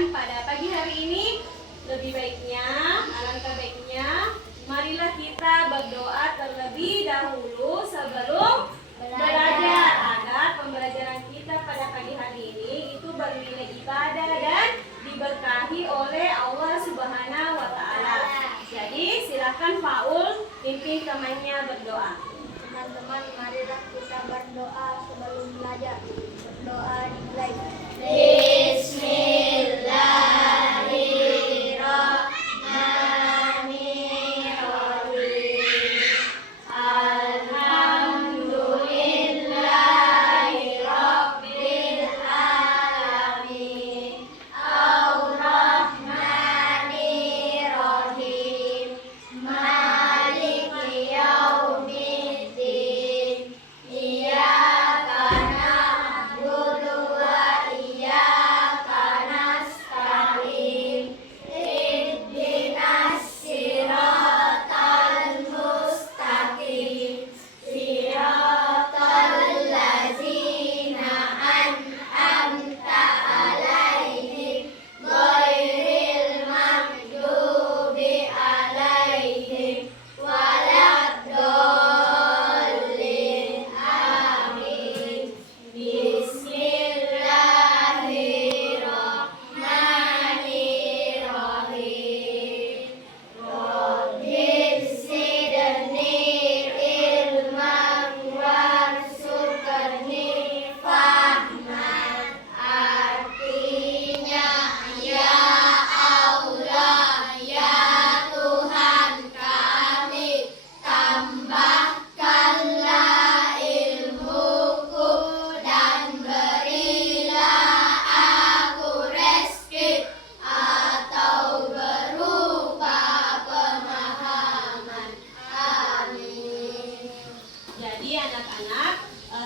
pembelajaran pada pagi hari ini. Lebih baiknya, alangkah baiknya, marilah kita berdoa terlebih dahulu sebelum belajar agar pembelajaran kita pada pagi hari ini itu bernilai ibadah dan diberkahi oleh Allah Subhanahu wa Ta'ala. Jadi silakan Paul pimpin temannya berdoa. Teman-teman, marilah kita berdoa sebelum belajar. Berdoa dimulai.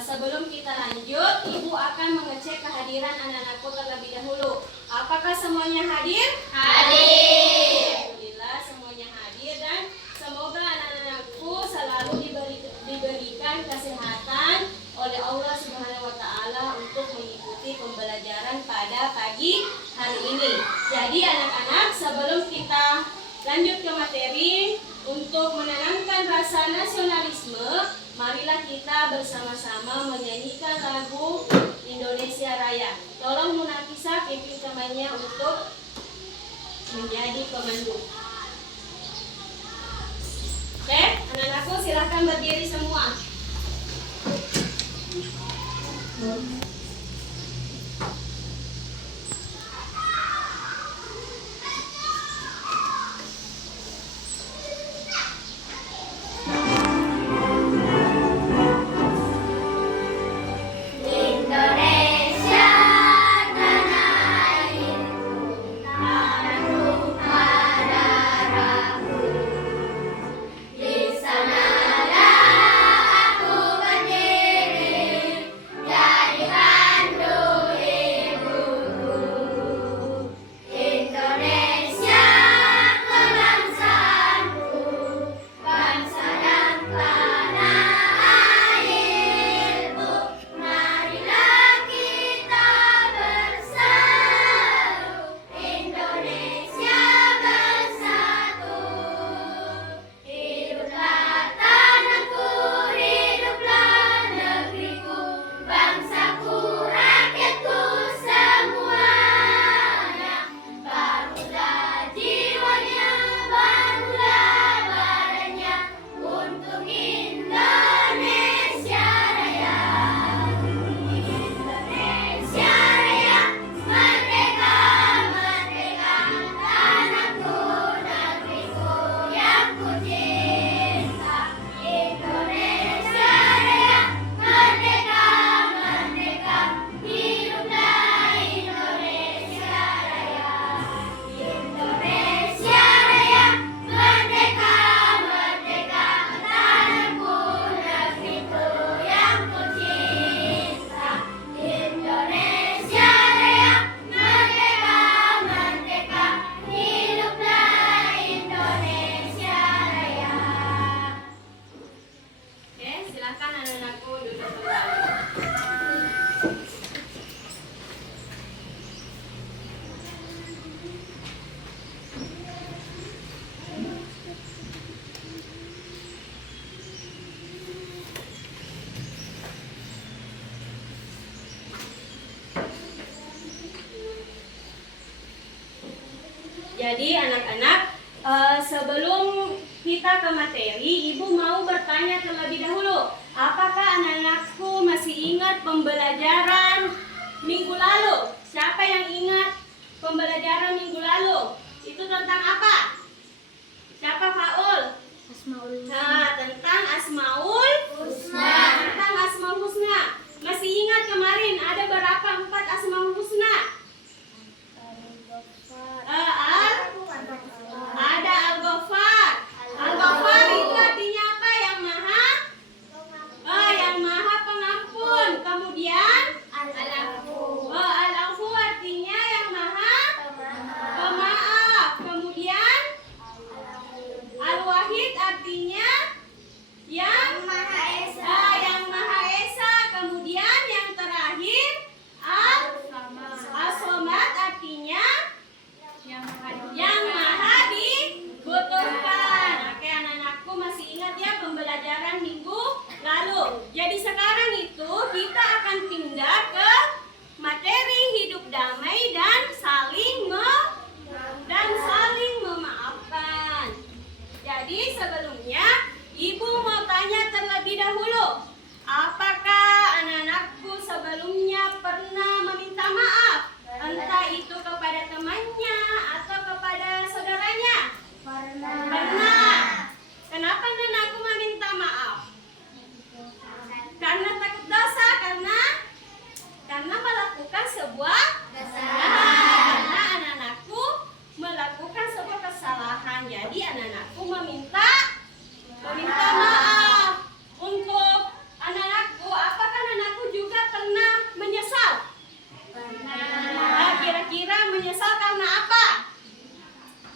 Sebelum kita lanjut, Ibu akan mengecek kehadiran anak-anakku terlebih dahulu. Apakah semuanya hadir? Hadir. Alhamdulillah semuanya hadir dan semoga anak-anakku selalu diberikan kesehatan oleh Allah Subhanahu wa Ta'ala untuk mengikuti pembelajaran pada pagi hari ini. Jadi anak-anak, sebelum kita lanjut ke materi, untuk menanamkan rasa nasionalisme, marilah kita bersama-sama menyanyikan lagu Indonesia Raya. Tolong Munafisa pimpin temannya untuk menjadi pemandu. Oke, anak-anakku silahkan berdiri semua. Di sanalah aku berdiri, jadi Jadi anak-anak, sebelum kita ke materi, Ibu mau bertanya terlebih dahulu. Apakah anak-anakku masih ingat pembelajaran minggu lalu? Siapa yang ingat pembelajaran minggu lalu? Itu tentang apa? Siapa Faul? Asmaul Nah, tentang Asmaul Husna. Tentang Asmaul Husna. Masih ingat kemarin ada berapa 4 Asmaul Husna? Ada Al-Ghaffar. Al-Ghaffar itu artinya apa? Yang maha? Yang maha pengampun. Kemudian Al-Afu artinya yang maha pemaaf. Kemudian Al-Wahid artinya yang yang Maha Esa. Kemudian yang terakhir As-Somad artinya yang maha dibutuhkan. Oke, anak-anakku masih ingat ya pembelajaran minggu lalu. Jadi sekarang itu kita akan pindah ke materi hidup damai dan saling memaafkan. Jadi sebelumnya Ibu mau tanya terlebih dahulu, apakah anak-anakku sebelumnya pernah meminta maaf? Entah itu kepada temannya atau kepada saudaranya? Pernah. Kenapa anak-anakku meminta maaf? Karena takut dosa, karena melakukan sebuah kesalahan. Karena anak-anakku melakukan sebuah kesalahan. Jadi anak-anakku meminta maaf. Untuk anak-anakku, apakah anak-anakku juga pernah menyesal? Kira-kira menyesal karena apa?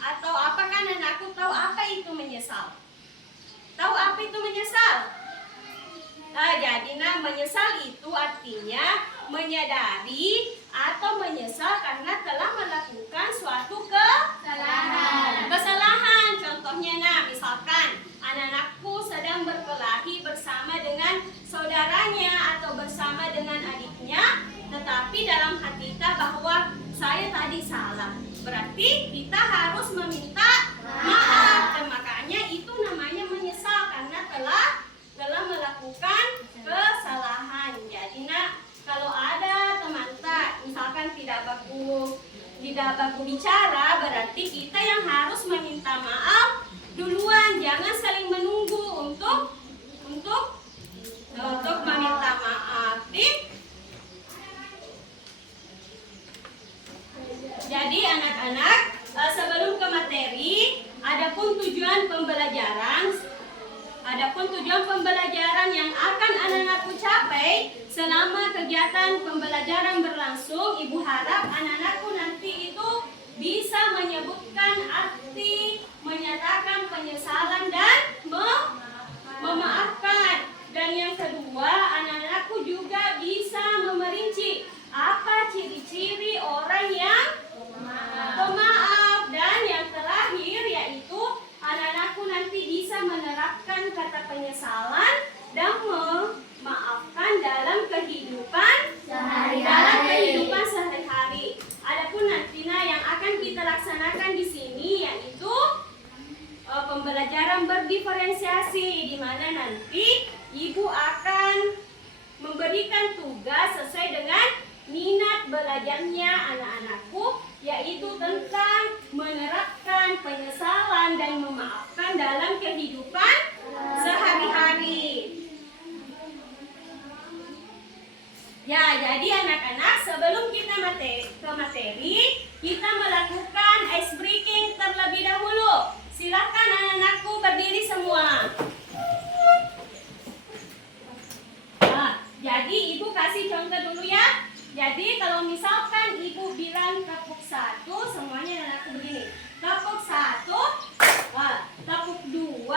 Atau apakah anak-anakku tahu apa itu menyesal? Tahu apa itu menyesal? Jadi menyesal itu artinya menyadari atau menyesal karena telah melakukan suatu kesalahan. Contohnya, misalkan anak-anakku sedang berkelahi bersama dengan saudaranya atau bersama dengan adiknya, tetapi dalam hati kita bahwa saya tadi salah. Berarti kita harus meminta maaf. Dan makanya itu namanya menyesal karena telah melakukan kesalahan. Jadi kalau ada teman misalkan tidak baku bicara, berarti kita yang harus meminta maaf duluan. Jangan saling menunggu untuk meminta maaf. Jadi anak-anak, sebelum ke materi, adapun tujuan pembelajaran yang akan anak-anakku capai selama kegiatan pembelajaran berlangsung, Ibu harap anak-anakku nanti itu bisa menyebutkan arti, menyatakan penyesalan dan memaafkan. Dan yang kedua, anak-anakku juga bisa memerinci apa ciri-ciri orang yang pemaaf. Dan yang terakhir yaitu anak-anakku nanti bisa menerapkan kata penyesalan dan memaafkan dalam kehidupan sehari-hari. Adapun nantinya yang akan kita laksanakan di sini yaitu pembelajaran berdiferensiasi, di mana nanti Ibu akan memberikan tugas sesuai dengan minat belajarnya anak-anakku, yaitu tentang menerapkan penyesalan dan memaafkan dalam kehidupan sehari-hari. Ya, jadi anak-anak, sebelum kita ke materi, kita melakukan ice breaking terlebih dahulu. Silakan anak-anakku berdiri semua. Jadi Ibu kasih contoh dulu ya. Jadi kalau misalkan Ibu bilang tepuk 1, semuanya anak-anakku begini. Tepuk 1, tepuk 2,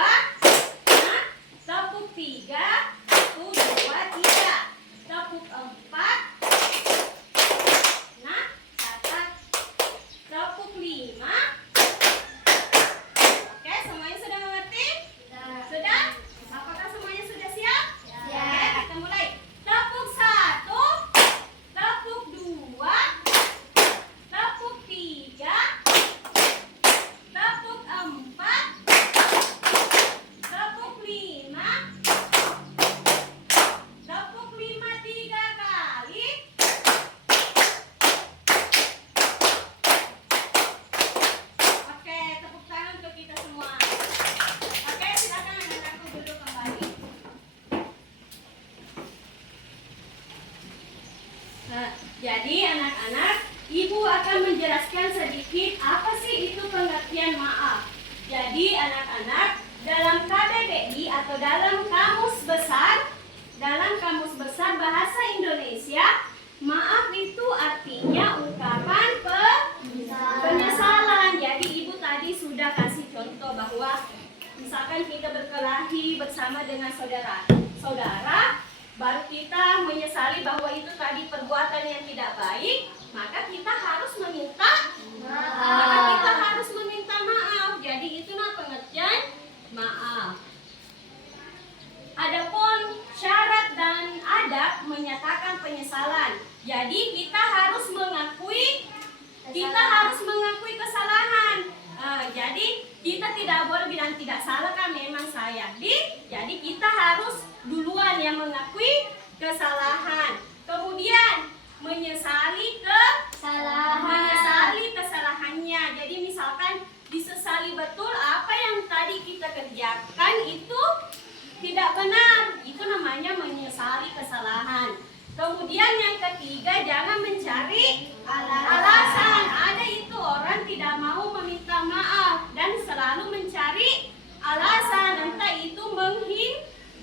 tepuk 3, 1, 2, 3. Tepuk 4, catat. Tepuk 5. Oke, semuanya sudah mengerti? Sudah? Apakah semuanya sudah siap? Oke, kita mulai. Tepuk 1, tepuk 2, tepuk 3, Nah, jadi anak-anak, ibu akan menjelaskan sedikit apa sih itu pengertian maaf. Jadi anak-anak, dalam KBBI atau dalam kamus besar bahasa Indonesia, maaf itu artinya ungkapan penyesalan. Jadi ibu tadi sudah kasih contoh bahwa misalkan kita berkelahi bersama dengan saudara, baru kita menyesali bahwa itu tadi perbuatan yang tidak baik, maka kita harus meminta maaf. Jadi itulah pengertian maaf. Adapun syarat dan adab menyatakan penyesalan. Jadi kita harus mengakui kesalahan. Jadi kita tidak boleh bilang tidak salah kan, memang saya. Jadi kita harus duluan yang mengakui kesalahan. Kemudian menyesali kesalahannya. Jadi misalkan disesali betul apa yang tadi kita kerjakan itu tidak benar, itu namanya menyesali kesalahan. Kemudian yang ketiga, jangan mencari alasan. Ada itu orang tidak mau meminta maaf dan selalu mencari alasan, entah itu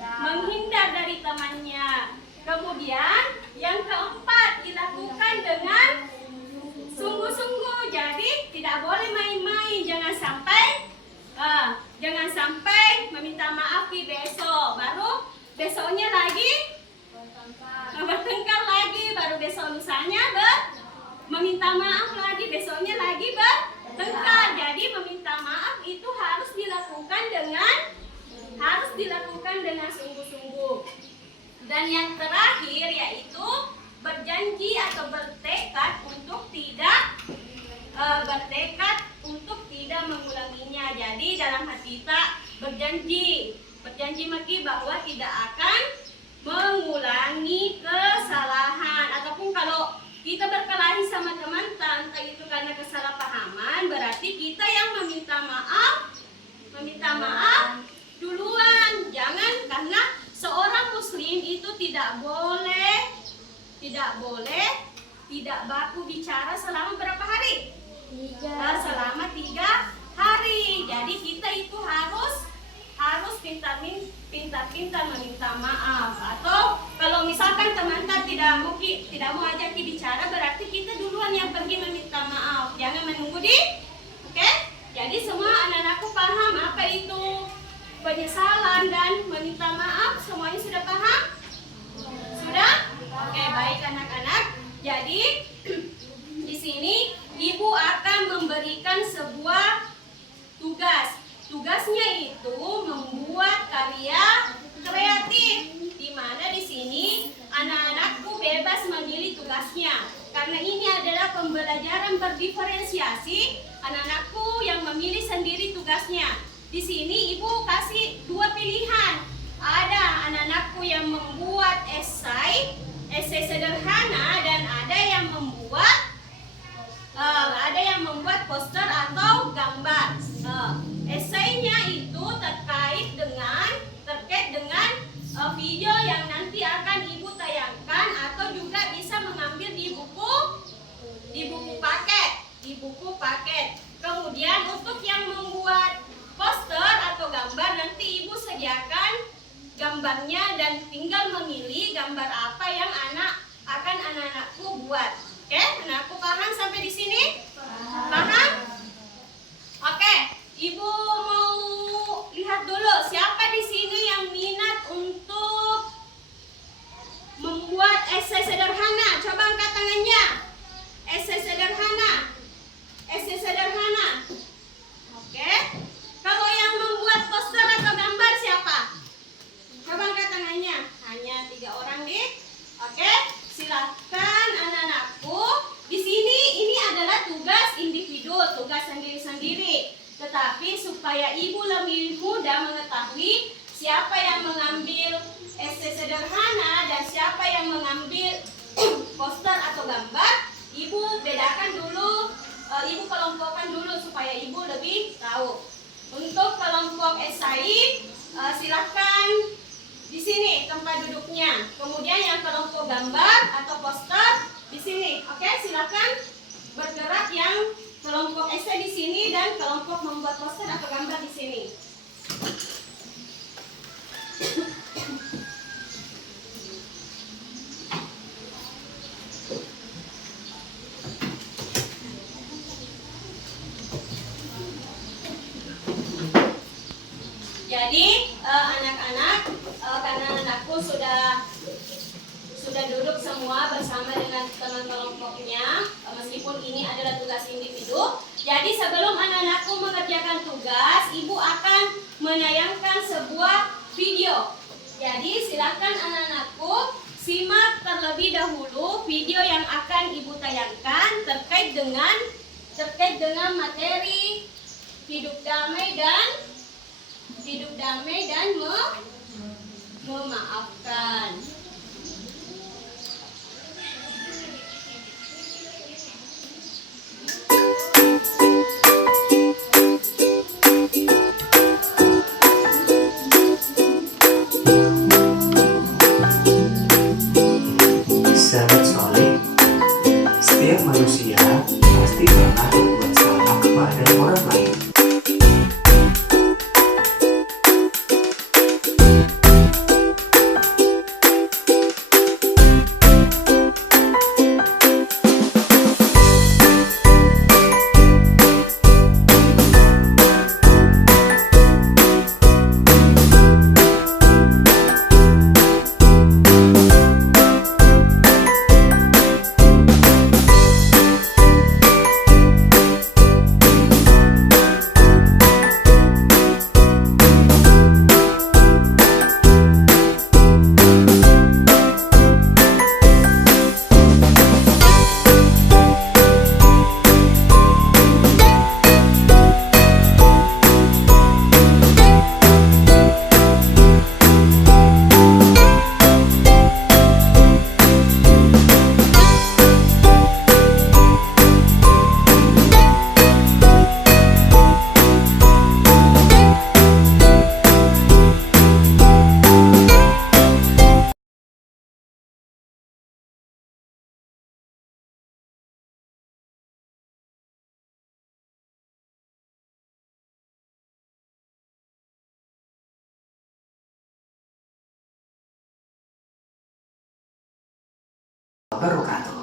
menghindar dari temannya. Kemudian yang keempat, dilakukan dengan sungguh-sungguh. Jadi tidak boleh main-main, jangan sampai meminta maaf di besok, baru besoknya lagi bertengkar lagi, baru besok lusanya meminta maaf lagi, besoknya lagi bertengkar. Jadi meminta maaf itu harus dilakukan dengan sungguh-sungguh. Dan yang terakhir yaitu berjanji atau bertekad untuk tidak mengulanginya. Jadi dalam hati kita berjanji Maki bahwa tidak akan mengulangi kesalahan. Ataupun kalau kita berkelahi sama teman, entah itu karena kesalahpahaman, berarti kita yang meminta maaf duluan. Jangan, karena seorang muslim itu tidak boleh tidak baku bicara selama berapa hari? Selama 3 hari. Jadi kita itu harus pintar-pintar meminta maaf. Atau kalau misalkan teman-teman tidak mau ajak bicara, berarti kita duluan yang pergi meminta maaf. Jangan menunggu oke? Jadi semua anak-anakku paham apa itu penyesalan dan meminta maaf? Semuanya sudah paham? Sudah? Oke, baik anak-anak. Jadi di sini ibu akan memberikan sebuah tugas. Tugasnya itu membuat karya kreatif, di mana di sini anak-anakku bebas memilih tugasnya. Karena ini adalah pembelajaran berdiferensiasi, anak-anakku yang memilih sendiri tugasnya. Di sini ibu kasih 2 pilihan. Ada anak-anakku yang membuat esai sederhana, dan ada yang membuat poster atau gambar. Esainya itu terkait dengan video yang nanti akan ibu tayangkan, atau juga bisa mengambil di buku paket. Kemudian untuk yang membuat poster atau gambar, nanti ibu sediakan gambarnya dan tinggal memilih gambar apa yang anak-anakku buat. Oke, anakku paham sampai di sini? Paham? Oke, ibu mau lihat dulu siapa di sini yang minat untuk membuat esai sederhana. Coba angkat tangannya. Esai sederhana. Oke. Kalau yang membuat poster atau gambar siapa? Coba angkat tangannya. Hanya 3 orang nih. Oke, silakan anak-anakku. Di sini ini adalah tugas individu, tugas sendiri-sendiri. Tetapi supaya ibu lebih mudah mengetahui siapa yang mengambil esai sederhana dan siapa yang mengambil poster atau gambar, ibu bedakan dulu, ibu kelompokkan dulu supaya ibu lebih tahu. Untuk kelompok esai, silakan di sini tempat duduknya. Kemudian yang kelompok gambar atau poster, di sini dan kelompok membuat poster atau gambar di sini. Jadi anak-anak, karena anakku sudah duduk semua bersama dengan teman kelompoknya, meskipun ini adalah tugas individu. Jadi sebelum anak-anakku mengerjakan tugas, ibu akan menayangkan sebuah video. Jadi silakan anak-anakku simak terlebih dahulu video yang akan ibu tayangkan terkait dengan materi hidup damai dan memaafkan. Sahabat soleh, setiap manusia pasti pernah berbuat salah kepada orang lain. Wabarakatuh.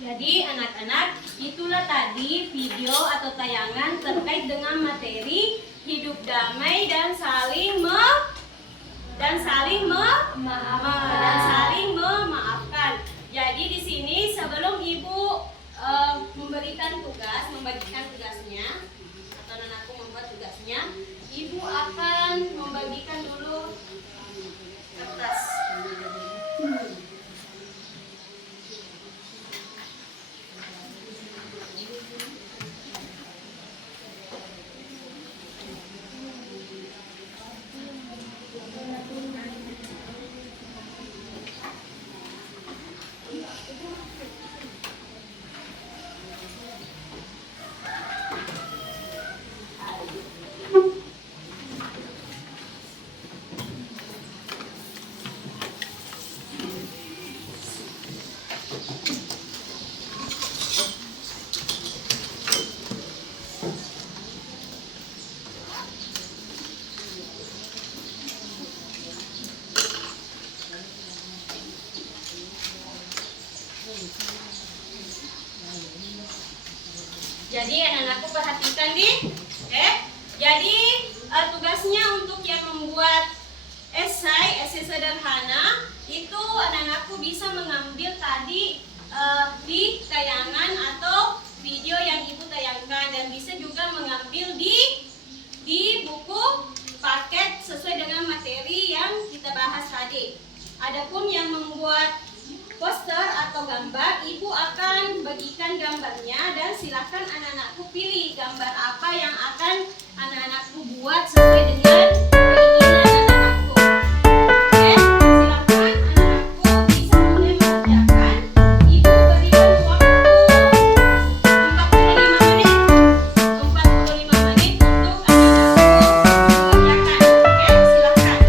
Jadi anak-anak, itulah tadi video atau tayangan terkait dengan materi hidup damai dan saling memaafkan. Jadi di sini sebelum ibu membagikan tugasnya atau anakku membuat tugasnya, ibu akan membagikan dulu kertas. Jadi anak-anakku perhatikan nih, jadi tugasnya untuk yang membuat esai sederhana itu anak-anakku bisa mengambil tadi di tayangan atau video yang ibu tayangkan, dan bisa juga mengambil di buku paket sesuai dengan materi yang kita bahas tadi. Adapun yang membuat poster atau gambar, ibu akan bagikan gambarnya dan silakan anak-anakku pilih gambar apa yang akan anak-anakku buat sesuai dengan keinginan anak-anakku. Oke, silakan anak-anakku bisa mulai mengerjakan. Ibu berikan waktu 45 menit untuk anak-anakku mengerjakan. Oke, silakan.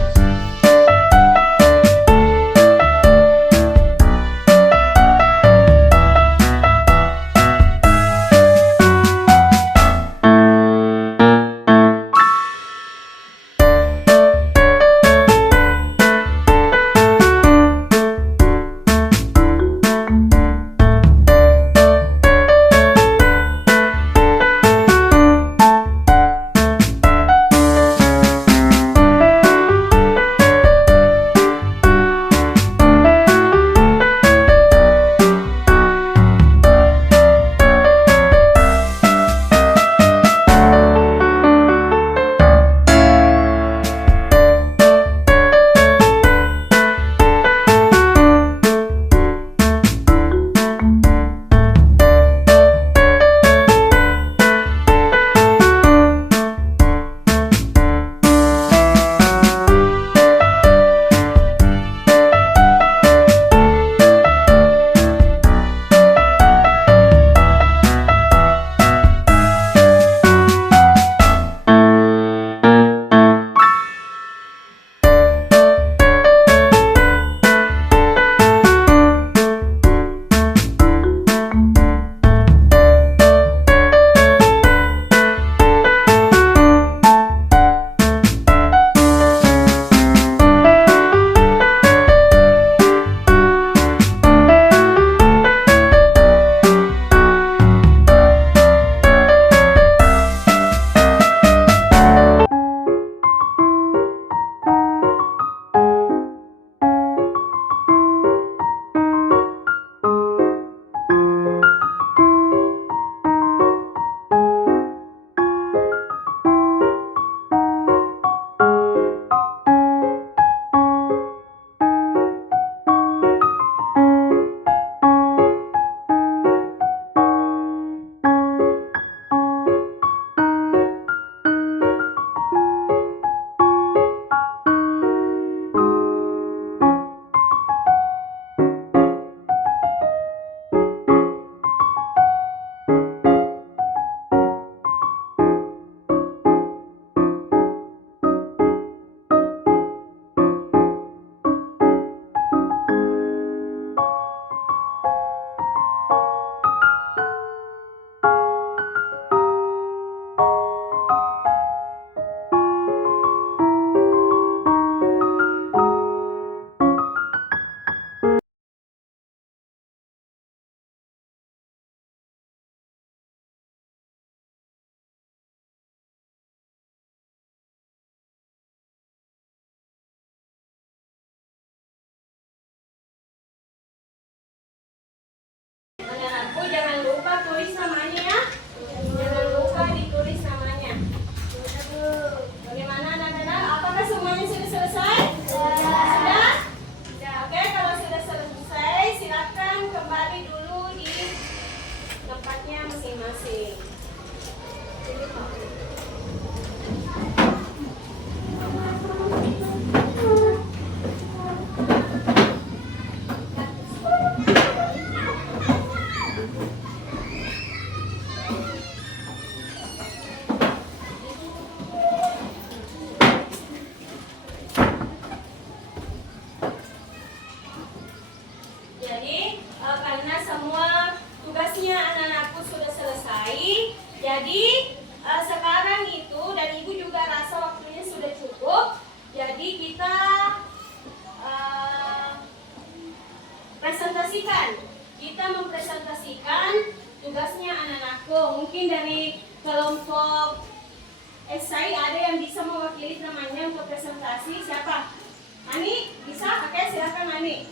belakang Ani.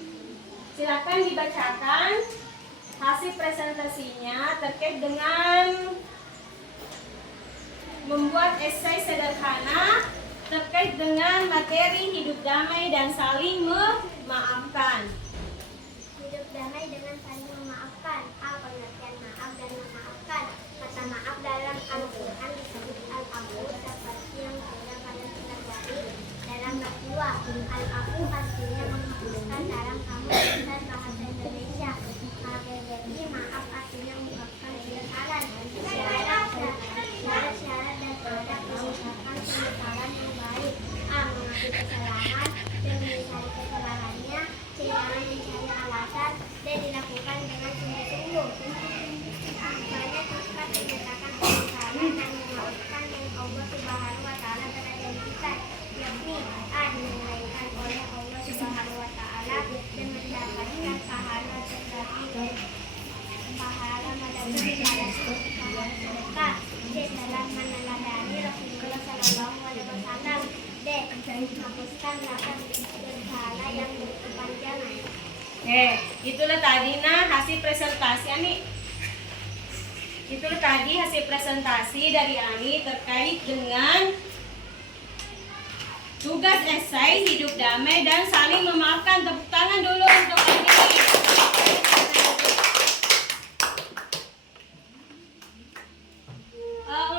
Silakan dibacakan hasil presentasinya terkait dengan membuat esai sederhana terkait dengan materi hidup damai dan saling memaafkan. Hidup damai dengan saling memaafkan. A. Pengertian maaf dan memaafkan. Kata maaf dalam Al-Quran disebut al-afu seperti yang sudah kalian pelajari dalam bab 2. Al-afu artinya menghapuskan dalam kamus besar bahasa Indonesia. Jadi maaf artinya memaafkan kesalahan. Syarat-syarat dan adab mengucapkan penyesalan yang baik. A. Mengakui kesalahan dan mencari kesalahannya. C. Jangan mencari alasan dan dilakukan dengan sungguh-sungguh. Banyak sifat menyatakan penyesalan dan memaafkan yang Allah Subhanahu wa Ta'ala berikan, yakni A. Dimuliakan oleh Allah Subhanahu wa Ta'ala dan mendapatkan pahala seperti pahala madani pahala sedekah. C. Dalam meneladani Rasulullah Sallallahu Alaihi Wasallam. D. Menghapuskan rasa bersalah yang berkepanjangan. Itulah tadi hasil presentasi Ani. Itulah tadi hasil presentasi dari Ani terkait dengan tugas esai hidup damai dan saling memaafkan. Tepuk tangan dulu untuk Ani.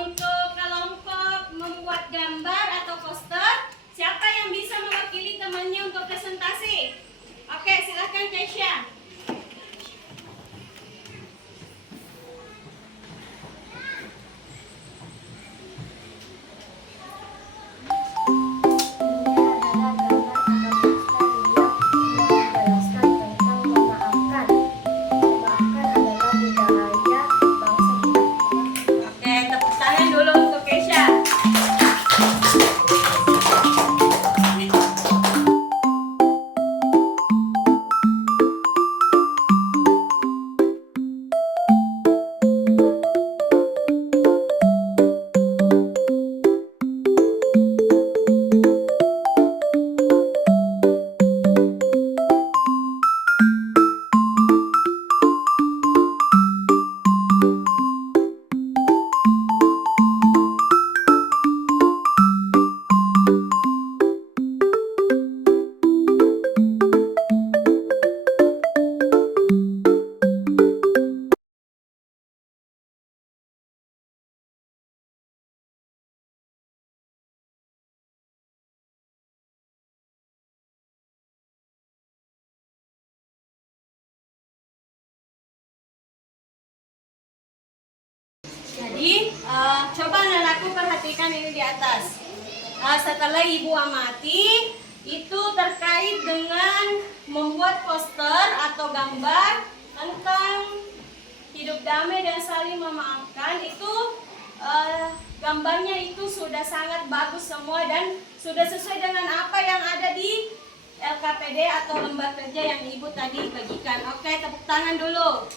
Untuk kelompok membuat gambar atau poster, siapa yang bisa mewakili temannya untuk presentasi? Oke, silakan Keisha. Oke, tepuk tangan dulu untuk Keisha. Jadi, coba anak-anakku perhatikan ini di atas. Setelah Ibu amati, itu terkait dengan membuat poster atau gambar tentang hidup damai dan saling memaafkan. Itu gambarnya itu sudah sangat bagus semua dan sudah sesuai dengan apa yang ada di LKPD atau lembar kerja yang Ibu tadi bagikan. Oke, tepuk tangan dulu.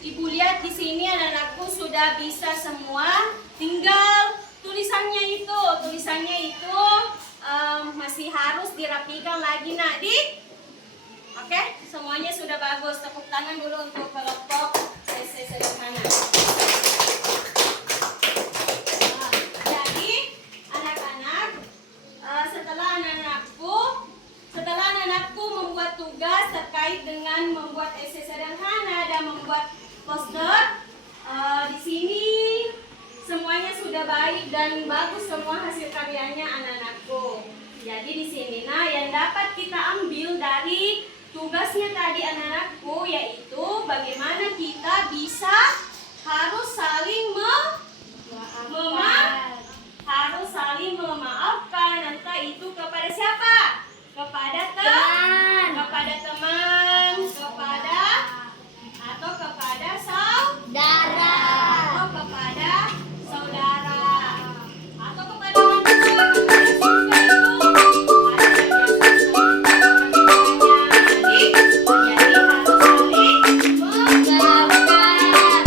Ibu lihat di sini anak-anakku sudah bisa semua, tinggal tulisannya itu masih harus dirapikan lagi nak di. Oke, semuanya sudah bagus. Tepuk tangan dulu untuk kelompok esai sederhana. Jadi anak-anak, setelah anak-anakku membuat tugas terkait dengan membuat esai sederhana dan membuat poster, di sini semuanya sudah baik dan bagus semua hasil karyanya anak-anakku. Jadi di sini yang dapat kita ambil dari tugasnya tadi anak-anakku yaitu bagaimana kita bisa harus saling memaafkan, entah itu kepada siapa? Kepada teman, atau kepada saudara, atau kepada manusia, kepada manusia itu ada yang biasa jadi harus saling memaafkan.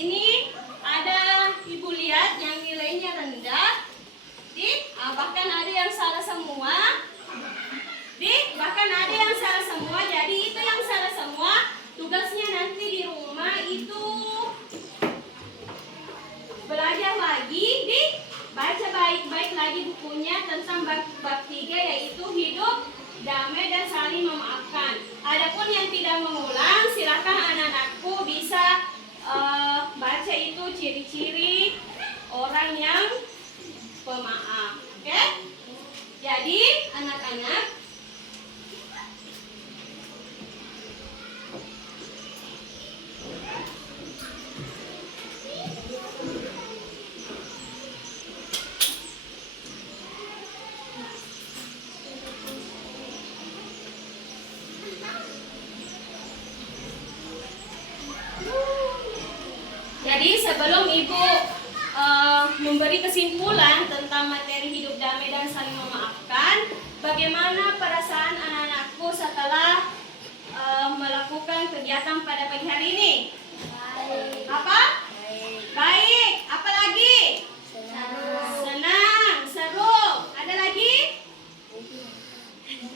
sini ada ibu lihat yang nilainya rendah. Bahkan ada yang salah semua. Bahkan ada yang salah semua. Jadi itu yang salah semua. Tugasnya nanti di rumah itu belajar lagi, baca baik-baik lagi bukunya tentang bab 3, yaitu hidup damai dan saling memaafkan. Adapun yang tidak mengulang, silakan anak-anakku bisa baca itu ciri-ciri orang yang pemaaf. Oke? Jadi anak-anak, jadi sebelum Ibu memberi kesimpulan tentang materi hidup damai dan saling memaafkan, bagaimana perasaan anak-anakku setelah melakukan kegiatan pada pagi hari ini? Baik. Apa? Baik. Apa lagi? Senang, seru. Ada lagi?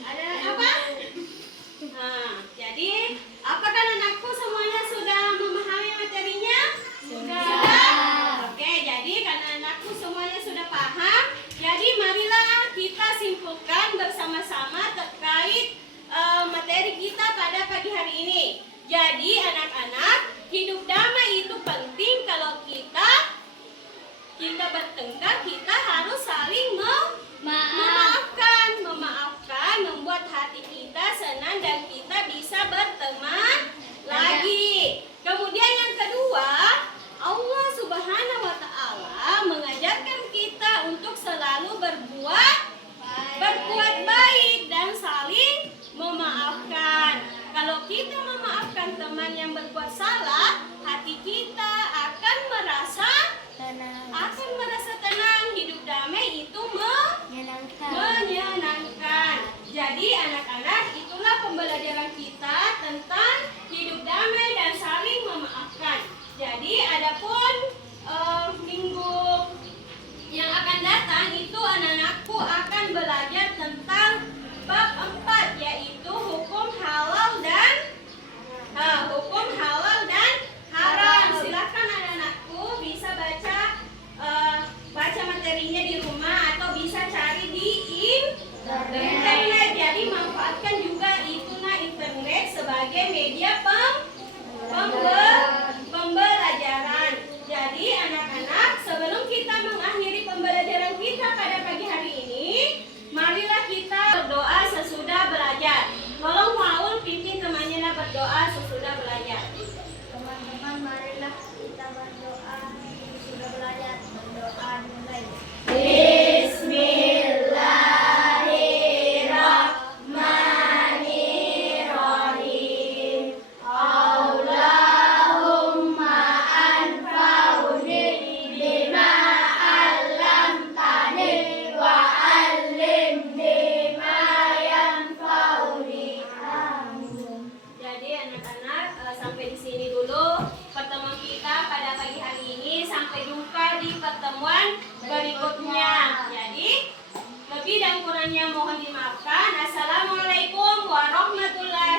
Ada apa? Nah, jadi apakah anakku semuanya sudah memahami materinya? Sudah. Oke, jadi karena anakku semuanya sudah paham, jadi marilah kita simpulkan bersama-sama terkait materi kita pada pagi hari ini. Jadi anak-anak, hidup damai itu penting. Kalau kita bertengkar, kita harus saling memaafkan, membuat hati kita senang dan kita bisa berteman lagi. Kemudian yang kedua, Allah Subhanahu wa Ta'ala mengajarkan kita untuk selalu berbuat baik dan saling memaafkan. Kalau kita memaafkan teman yang berbuat salah, hati kita akan merasa tenang. Hidup damai itu menyenangkan. Jadi anak-anak, itulah pembelajaran kita tentang hidup damai dan saling memaafkan. Jadi adapun minggu yang akan datang itu anak-anakku akan belajar tentang bab 4, yaitu hukum halal dan haram. Silakan anak-anakku bisa baca materinya di rumah atau bisa cari di internet. Jadi manfaatkan juga internet sebagai media pembelajaran. Jadi anak-anak, sebelum kita mengakhiri pembelajaran kita pada pagi hari ini, marilah kita berdoa sesudah belajar. Tolong Faul pimpin temannya berdoa sesudah belajar. Teman-teman, marilah kita berdoa sudah belajar. Berdoa mulai. Bismillahirrahmanirrahim. Allahumma anfa'uni bima 'allamtani wa 'allimni ma yanfa'uni. Amin. Jadi anak-anak, sampai di sini dulu pertemuan kita pada pagi hari ini. Sampai jumpa di pertemuan berikutnya. Jadi lebih dan kurangnya mohon dimaafkan. Assalamualaikum warahmatullahi